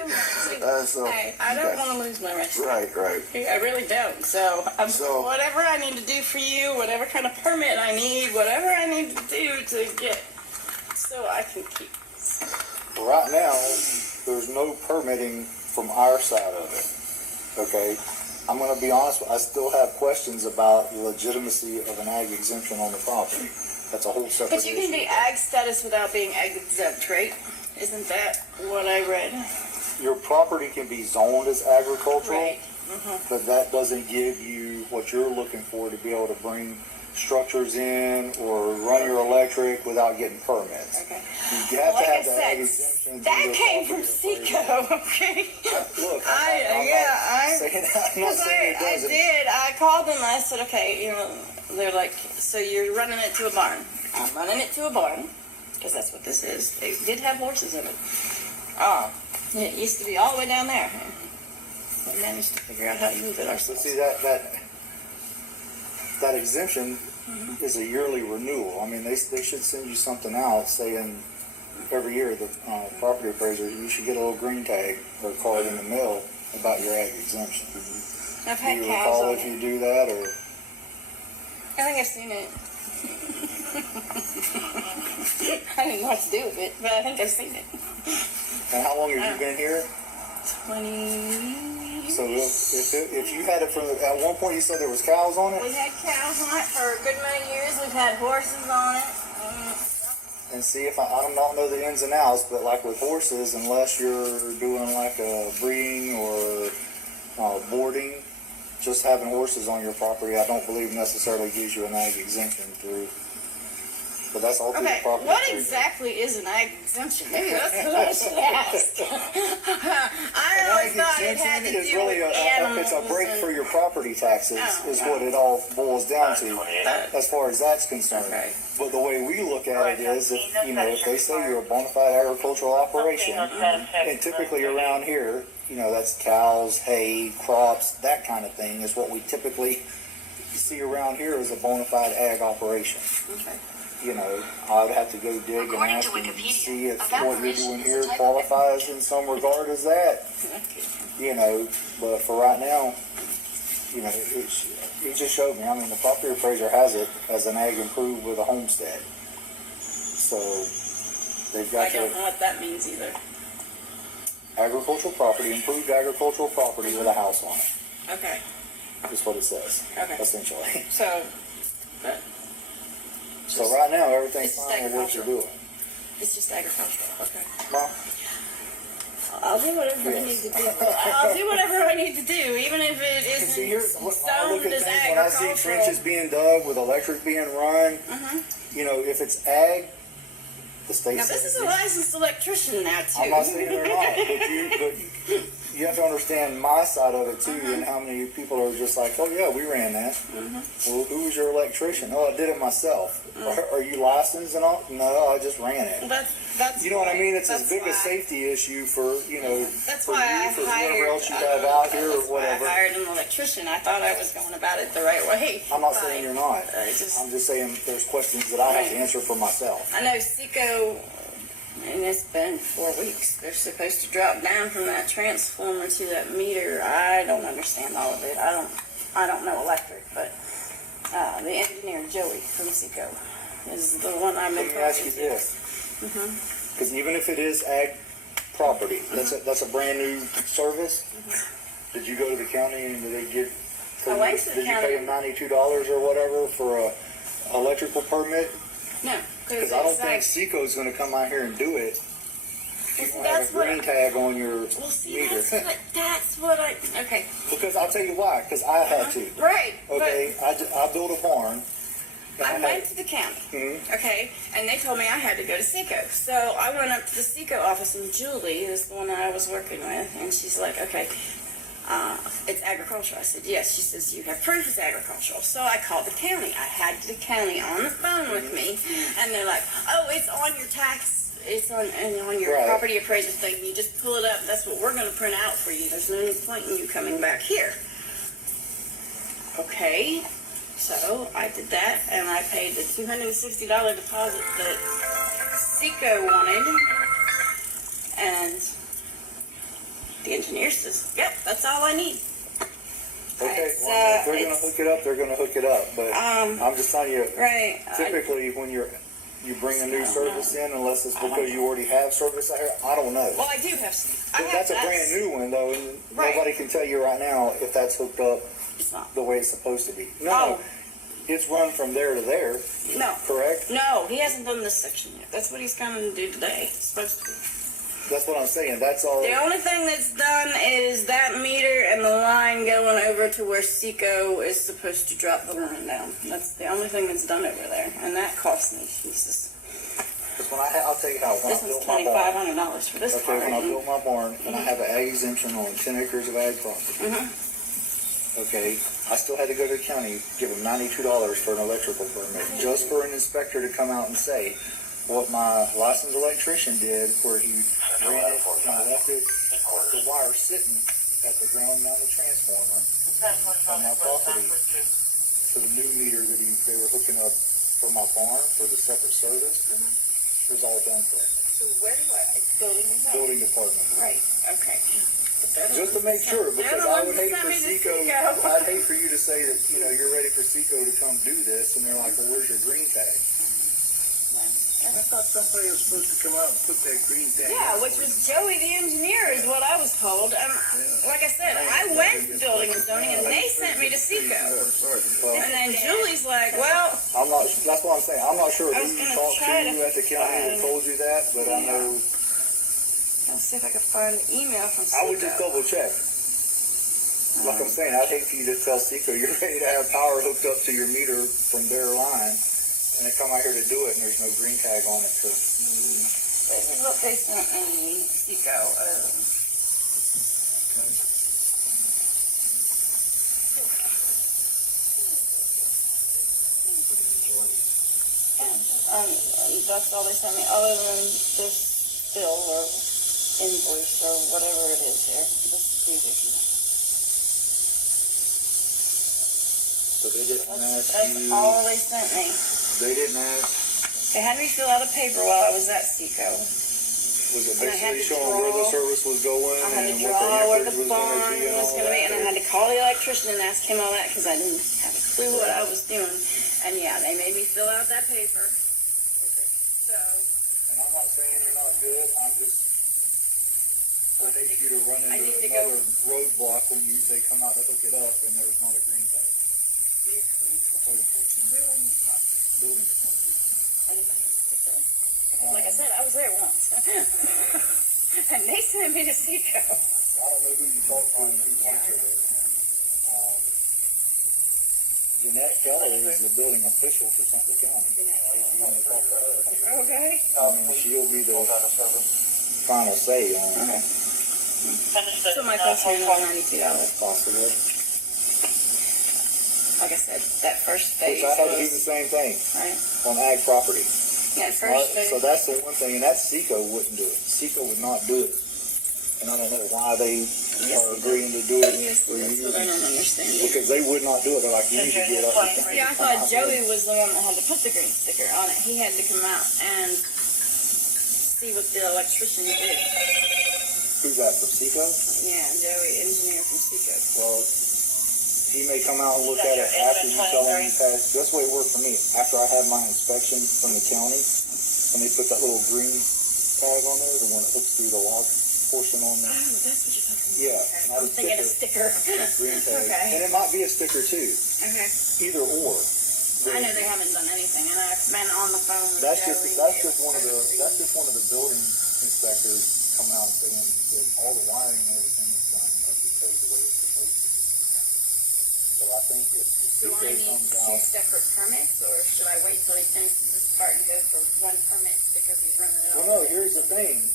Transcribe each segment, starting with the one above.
Okay. Hey, I don't want to lose my restaurant. Right. I really don't. So, whatever I need to do for you, whatever kind of permit I need, whatever I need to do to get, so I can keep. Right now, there's no permitting from our side of it. Okay? I'm going to be honest, I still have questions about the legitimacy of an ag exemption on the property. That's a whole separate But you can be ag status without being ag exempt, right? Isn't that what I read? Your property can be zoned as agricultural, Right. but that doesn't give you what you're looking for to be able to bring structures in or run your electric without getting permits. Okay. You have Like to I have the ag said, exemption. that came from Seco, okay? Look, I called them, I said, okay, they're like, so you're running it to a barn. I'm running it to a barn, because that's what this is. They did have horses in it. It used to be all the way down there. We managed to figure out how to move it So ourselves. see, that exemption is a yearly renewal. I mean, they should send you something out saying every year the property appraiser, you should get a little green tag or card in the mail about your ag exemption. I've Do had you cows recall on if it. you do that, or I think I've seen it. I didn't know what to do with it, but I think I've seen it. and how long have you been here? 20. So if you had it from at one point you said there was cows on We it, had cows on it for a good many years. We've had horses on it. and see if I don't know the ins and outs, but like with horses, unless you're doing like a breeding or boarding, just having horses on your property, I don't believe necessarily gives you an ag exemption through. But that's all through the Okay, property. what appraiser. exactly is an ag exemption? Maybe that's what I should ask. I always thought it had to It's do really with it's animals. a break and- for your property taxes Oh, is what it all boils down to, That- as far as that's concerned. Okay. But the way we look at it is, if they say you're a bona fide agricultural operation, and typically around here, that's cows, hay, crops, that kind of thing is what we typically see around here as a bona fide ag operation. Okay. I would have to go dig and ask and see if what you're doing here qualifies in some regard as that. But for right now, it just showed me. I mean, the property appraiser has it as an ag improved with a homestead. So they've I got don't the know what that means either. agricultural property, improved agricultural property with a house on it. Okay. Is what it says, Okay. essentially. So, So right now, everything's It's just fine with what you're doing. it's just agricultural. Okay. Well, I'll do whatever I need to do. I'll do whatever I need to do, even if it and see here, isn't when I look stoned at as things, when I see agricultural. trenches being dug with electric being run, if it's ag, the state Now, says this is a licensed electrician now, too. I'm not saying they're not, but you have to understand my side of it too, and how many people are just like, oh yeah, we ran that. Well, who was your electrician? Oh, I did it myself. Are you licensed and all? No, I just ran it. That's You know what I mean? It's as that's big a why- safety issue for That's for why you, I for hired. whoever else you have out here or that's why whatever. I hired an electrician. I thought I was going about it the right way. I'm not but saying you're not. I just, I'm just saying there's questions that I have to answer for myself. I know Seco, and it's been 4 weeks. They're supposed to drop down from that transformer to that meter. I don't understand all of it. I don't know electric, but the engineer Joey from Seco is the one I've been Let me ask you talking to. this. Because even if it is ag property, that's a brand new service. Did you go to the county and did they give? I went to the Did you county. pay them $92 or whatever for a electrical permit? No, Because I don't think Seco's going to come out here and do it. Well, see, You have a green tag on your Well, see, meter. that's what I. Okay, Because I'll tell you why. Because I had to. right. Okay, I built a barn. But I went to the county. Mhm. Okay, and they told me I had to go to Seco. So I went up to the Seco office, and Julie is the one that I was working with, and she's like, okay. It's agricultural. I said, yes. She says, you have proof it's agricultural. So I called the county. I had the county on the phone with me, and they're like, oh, it's on your tax, it's on your Right. property appraiser thing. You just pull it up. That's what we're going to print out for you. There's no point in you coming back here. Okay. So I did that, and I paid the $260 deposit that Seco wanted, and the engineer says, yep, that's all I need. Okay, It's, well, if they're gonna it's- hook it up, they're gonna hook it up, but I'm just telling you, Right. typically when you bring a new service in, unless it's because you already have service out here, I don't know. Well, I do have some. I But have, that's a brand new one though, and Right. nobody can tell you right now if that's hooked up It's not. the way it's supposed to be. No, Oh. it's run from there to there, No. correct? No, he hasn't done this section yet. That's what he's going to do today. It's supposed to be. That's what I'm saying, that's all. The only thing that's done is that meter and the line going over to where Seco is supposed to drop the line down. That's the only thing that's done over there, and that cost me Jesus. Because I'll tell you how, when I This one's built my barn, $2,500 for this okay, part. when I built my barn, and I have an ag exemption on 10 acres of ag property. Okay, I still had to go to the county, give them $92 for an electrical permit, just for an inspector to come out and say what my licensed electrician did, where he ran it and left it, the wire sitting at the ground mounted transformer on my property to the new meter that they were hooking up for my barn for the separate service, was all done correctly. So where do I, building is that? Building department. Right, okay. But they're the Just to ones make that sure, sent- they're because the I ones would that hate sent for me to Seco, I'd hate for you to say that, you're ready for Seco to come do this, and they're like, well, where's your green tag? I thought somebody was supposed to come out and put that green tag. Yeah, which was Joey the engineer is what I was told. Like I said, I went to building and zoning and they sent me to Seco. Well, And then Julie's like, well, I'm not, that's what I'm saying, I'm not sure I who was you gonna talked try to to at the county that find- told you that, but I know, let's see if I can find the email from Seco. I would just double check. Like I'm saying, I'd hate for you to tell Seco you're ready to have power hooked up to your meter from their line, and they come out here to do it, and there's no green tag on it, so. This is what they sent me, Seco. That's all they sent me, other than this bill or invoice or whatever it is here. This preview. So they didn't ask That's you, all they sent me. they didn't ask, They had me fill out a paper while I was at Seco. was it And I had basically to showing where the draw- service was going, I had and to what the draw where amperage the was gonna barn be and was all going to be, and I that? had to call the electrician and ask him all that because I didn't have a clue what I was doing. And yeah, they made me fill out that paper. Okay. So, And I'm not saying you're not good, I'm just, I would hate you to run I into need to go- another roadblock when they come out to hook it up and there's not a green tag. Code enforcement, building department. anybody in particular? Because like I said, I was there once. And they sent me to Seco. I don't know who you talked to and who sent you there. Jeanette Keller is the building official for Central County. If you want to talk to her, Okay. she'll be the final say on it, So my cost me another $92. possibly. Like I said, that first phase Which I had to do the was, same thing right? on ag property. Yeah, Right? first phase. So that's the one thing, and that Seco wouldn't do it. Seco would not do it. And I don't know why they are agreeing to do it Yes, for that's you. what I don't understand either. Because they would not do it. They're like, you need to get up. Yeah, I thought Joey was the one that had to put the green sticker on it. He had to come out and see what the electrician did. Who's that, from Seco? Yeah, Joey, engineer from Seco. Well, he may come out and look at it after you tell him you passed. That's the way it worked for me. After I had my inspection from the county, and they put that little green tag on there, the one that hooks through the log portion on Oh, there. that's what you're talking about. Yeah, Okay. not I'm a thinking a sticker. Green tag. Okay. And it might be a sticker too. Okay. Either or. I know they haven't done anything, and I've been on the phone with That's Joey. just one of the building inspectors coming out and saying that all the wiring and everything is done up to code the way it's supposed to be. So I think if Do Seco I need comes two out, separate permits, or should I wait till he finishes this part and go for one permit because he's running it all? well, no, here's the thing.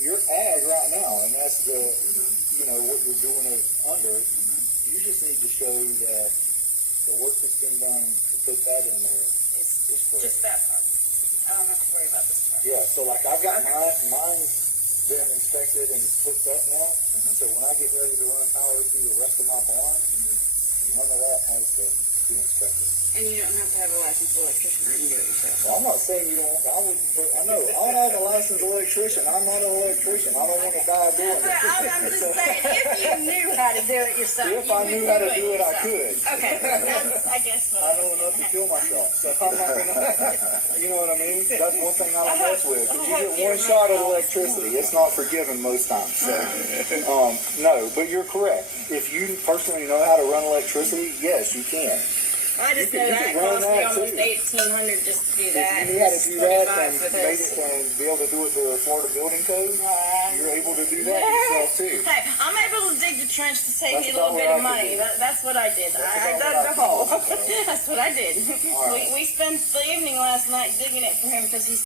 You're ag right now, and that's the, what you're doing it under. You just need to show that the work that's been done to put that in there It's is correct. just that part. I don't have to worry about this part. Yeah, so like I've got mine's been inspected and it's hooked up now. So when I get ready to run power through the rest of my barn, none of that has to be inspected. And you don't have to have a licensed electrician, or you can do it yourself. Well, I'm not saying you don't. I know. I'm not a licensed electrician. I'm not an electrician. I don't want to die doing But it. I'm just saying, if you knew how to do it yourself, If you I would knew how to do it, I yourself. could. Okay, that's, I guess what I know enough to kill myself, so I'm not gonna. You know what I mean? That's one thing I don't mess with. If you get one shot at electricity, it's not forgiven most times. So, no, but you're correct. If you personally know how to run electricity, yes, you can. I just You know can that run cost me that, almost too. $1,800 just to do that. If you knew how to do that and $25 for made this. it and be able to do it the Florida Building Code, you're able to do that yourself too. Hey, I'm able to dig the trench to save That's me a little about bit what of I money. could do. That's what I did. I about dug what I the could hole. do. That's what I did. All right. We spent the evening last night digging it for him because he's